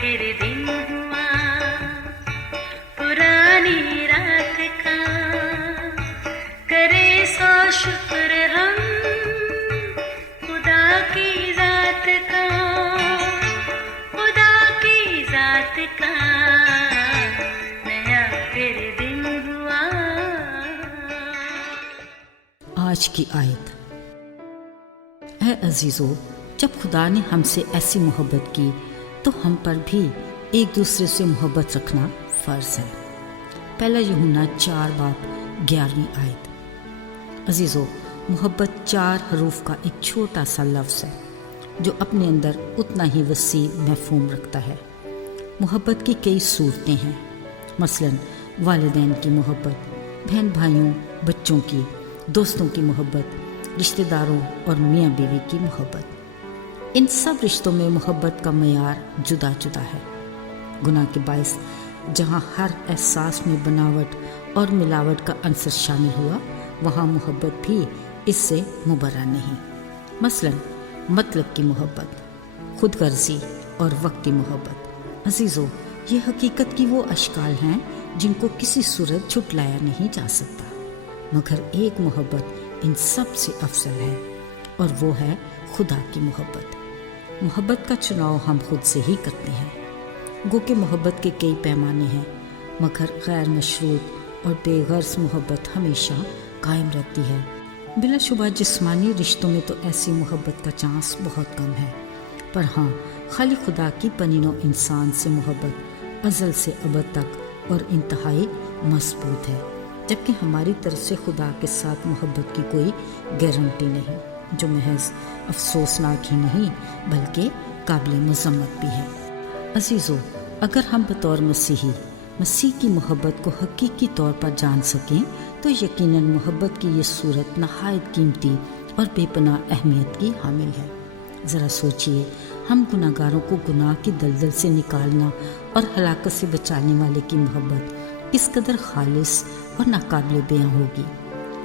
फिर दिन हुआ पुरानी रात का, करे सौ शुक्र हम खुदा की जात का, खुदा की जात का, नया फिर दिन हुआ। आज की आयत। ऐ अजीज़ों, जब खुदा ने हमसे ऐसी मोहब्बत की तो हम पर भी एक दूसरे से मोहब्बत रखना फ़र्ज़ है। पहला यूहन्ना 4:11 आयत। अजीज़ों, मोहब्बत 4 हरूफ का एक छोटा सा लफ्ज़ है जो अपने अंदर उतना ही वसी मफ़हूम रखता है। मोहब्बत की कई सूरतें हैं, मसलन वालिदैन की मोहब्बत, बहन भाइयों बच्चों की, दोस्तों की मोहब्बत, रिश्तेदारों और मियाँ बीवी की मोहब्बत। इन सब रिश्तों में मोहब्बत का मयार जुदा जुदा है। गुनाह के बायस जहाँ हर एहसास में बनावट और मिलावट का अंसर शामिल हुआ, वहाँ मोहब्बत भी इससे मुबर्रा नहीं। मसलन मतलब की मोहब्बत, खुदगर्जी और वक्ती मोहब्बत। अजीज़ों, ये हकीकत की वो अशकाल हैं जिनको किसी सूरत झुटलाया नहीं जा सकता, मगर एक मोहब्बत इन सब से अफजल है और वो है खुदा की मोहब्बत। मोहब्बत का चुनाव हम खुद से ही करते हैं। गो कि मोहब्बत के कई पैमाने हैं, मगर गैर मशरूत और बेगर्ज मोहब्बत हमेशा कायम रहती है। बिलाशुबा जिस्मानी रिश्तों में तो ऐसी मोहब्बत का चांस बहुत कम है, पर हाँ, खाली खुदा की बनीनो इंसान से मोहब्बत अज़ल से अबद तक और इंतहाई मजबूत है, जबकि हमारी तरफ से खुदा के साथ मोहब्बत की कोई गारंटी नहीं, जो महज अफसोसनाक ही नहीं बल्कि काबिल मज़म्मत भी है। अजीज़ों, अगर हम बतौर मसीह की मोहब्बत को हकीकी तौर पर जान सकें तो यकीनन मोहब्बत की ये सूरत नहायत कीमती और बेपनाह अहमियत की हामिल है। ज़रा सोचिए, हम गुनाहगारों को गुनाह की दलदल से निकालना और हलाकत से बचाने वाले की मोहब्बत किस कदर खालिस और नाकाबिल बयां होगी।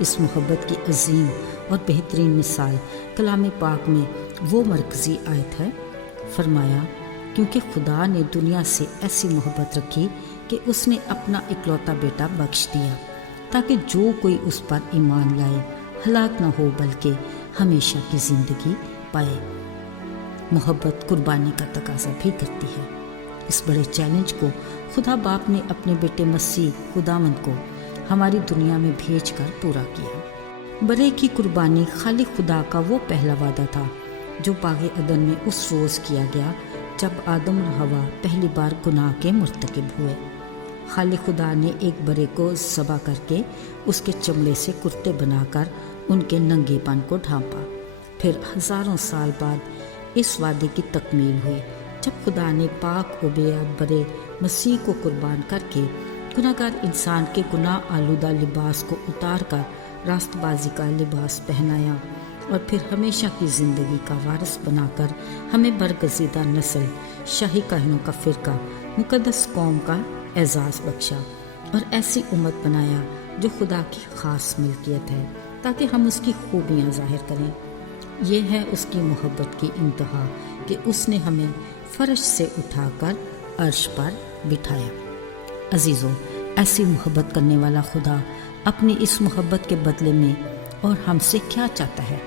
इस मोहब्बत की अजीम और बेहतरीन मिसाल कलाम पाक में वो मरकज़ी आयत है। फरमाया, क्योंकि खुदा ने दुनिया से ऐसी मोहब्बत रखी कि उसने अपना इकलौता बेटा बख्श दिया, ताकि जो कोई उस पर ईमान लाए हलाक न हो बल्कि हमेशा की ज़िंदगी पाए। मोहब्बत कुर्बानी का तकाजा भी करती है। इस बड़े चैलेंज को खुदा बाप ने अपने बेटे मसीह खुदावंद को हमारी दुनिया में भेजकर पूरा किया। बरे की कुर्बानी खाली खुदा का वो पहला वादा था जो बाग़े अदन में उस रोज़ किया गया जब आदम और हवा पहली बार गुनाह के मुर्तकिब हुए। खाली खुदा ने एक बरे को ज़बा करके उसके चमड़े से कुर्ते बनाकर उनके नंगेपन को ढांपा। फिर हज़ारों साल बाद इस वादे की तकमील हुई जब खुदा ने पाक उबेया बरे मसीह को कुर्बान करके गुनाहगार इंसान के गुनाह आलूदा लिबास को उतार कर रास्तबाजी का लिबास पहनाया और फिर हमेशा की ज़िंदगी का वारिस बनाकर हमें बरगज़ीदा नस्ल, शाही काहिनों का फ़िरका, मुक़द्दस कौम का एजाज़ बख्शा और ऐसी उम्मत बनाया जो खुदा की ख़ास मिल्कियत है, ताकि हम उसकी खूबियाँ ज़ाहिर करें। ये है उसकी मोहब्बत की इंतहा कि उसने हमें फ़र्श से उठाकर अर्श पर बिठाया। अजीज़ों, ऐसी मोहब्बत करने वाला खुदा अपनी इस मोहब्बत के बदले में और हमसे क्या चाहता है,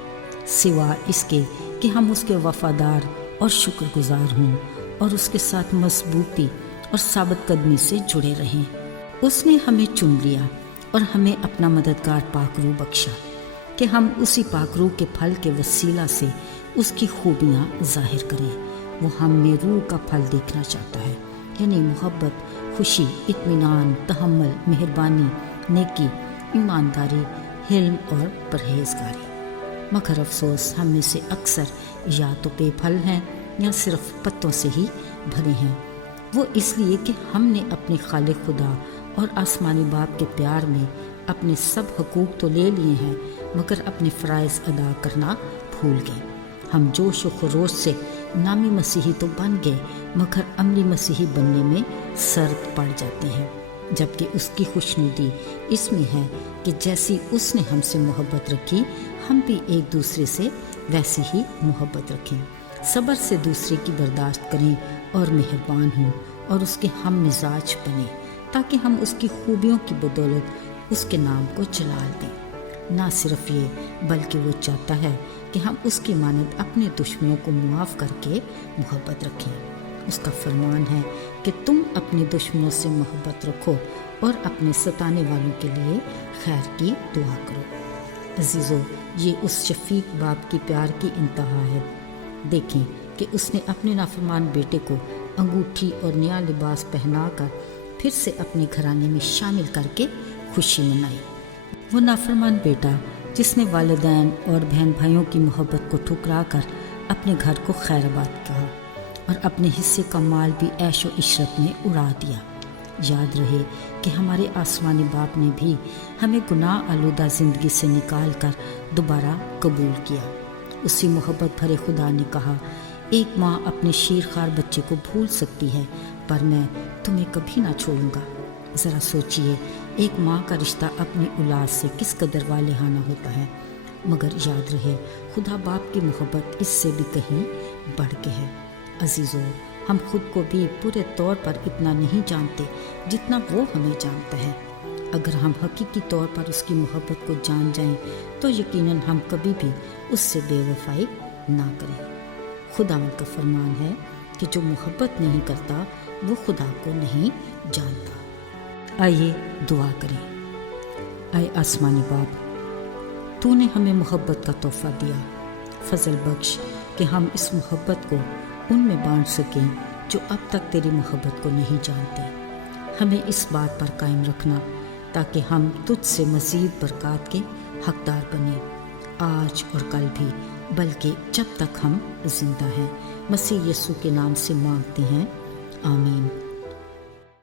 सिवा इसके कि हम उसके वफ़ादार और शुक्रगुजार हों और उसके साथ मजबूती और साबित कदमी से जुड़े रहें। उसने हमें चुन लिया और हमें अपना मददगार पाकरू बख्शा कि हम उसी पाकरू के फल के वसीला से उसकी खूबियाँ ज़ाहिर करें। वो हम में रूह का फल देखना चाहता है, यानी मोहब्बत, खुशी, इत्मीनान, तहम्मुल, मेहरबानी, नेकी, ईमानदारी, हिल्म और परहेजगारी। मगर अफसोस, हम में से अक्सर या तो बेफल हैं या सिर्फ पत्तों से ही भरे हैं। वो इसलिए कि हमने अपने खालिक खुदा और आसमानी बाप के प्यार में अपने सब हकूक़ तो ले लिए हैं, मगर अपने फ़राइज़ अदा करना भूल गए। हम जोश व खरोश से नामी मसीही तो बन गए, मगर अमली मसीही बनने में सर्द पड़ जाते हैं, जबकि उसकी खुशनुदी इसमें है कि जैसी उसने हमसे मोहब्बत रखी, हम भी एक दूसरे से वैसे ही मोहब्बत रखें। صبر سے دوسرے کی برداشت کریں اور مہربان ہوں اور اس کے ہم مزاج بنیں، تاکہ ہم اس کی خوبیوں کی بدولت اس کے نام کو جلال دیں۔ نہ صرف یہ بلکہ وہ چاہتا ہے کہ ہم اس کی مانند اپنے دشمنوں کو معاف کر کے محبت رکھیں۔ اس کا فرمان ہے کہ تم اپنے دشمنوں سے محبت رکھو اور اپنے ستانے والوں کے لیے خیر کی دعا کرو۔ عزیزو، یہ اس شفیق باپ کی پیار کی انتہا ہے۔ دیکھیں کہ اس نے اپنے نافرمان بیٹے کو انگوٹھی اور نیا لباس پہنا کر پھر سے اپنے گھرانے میں شامل کر کے خوشی منائی۔ وہ نافرمان بیٹا جس نے والدین اور بہن بھائیوں کی محبت کو ٹھکرا کر اپنے گھر کو خیر آباد کہا اور اپنے حصے کا مال بھی عیش و عشرت میں اڑا دیا۔ یاد رہے کہ ہمارے آسمانی باپ نے بھی ہمیں گناہ آلودہ زندگی سے نکال کر دوبارہ قبول کیا۔ اسی محبت بھرے خدا نے کہا، ایک ماں اپنے شیرخوار بچے کو بھول سکتی ہے پر میں تمہیں کبھی نہ چھوڑوں گا۔ ذرا سوچئے، ایک ماں کا رشتہ اپنی اولاد سے کس قدر والہانہ ہوتا ہے، مگر یاد رہے خدا باپ کی محبت اس سے بھی کہیں بڑھ کے ہے۔ عزیزو، ہم خود کو بھی پورے طور پر اتنا نہیں جانتے جتنا وہ ہمیں جانتا ہے۔ اگر ہم حقیقی طور پر اس کی محبت کو جان جائیں تو یقیناً ہم کبھی بھی اس سے بے وفائی نہ کریں۔ خداوند کا فرمان ہے کہ جو محبت نہیں کرتا وہ خدا کو نہیں جانتا۔ آئیے دعا کریں۔ اے آسمانی باپ، تو نے ہمیں محبت کا تحفہ دیا، فضل بخش کہ ہم اس محبت کو ان میں بانٹ سکیں جو اب تک تیری محبت کو نہیں جانتے۔ ہمیں اس بات پر قائم رکھنا تاکہ ہم تجھ سے مزید برکات کے حقدار بنیں، آج اور کل بھی، بلکہ جب تک ہم زندہ ہیں۔ مسیح یسوع کے نام سے مانگتے ہیں، آمین۔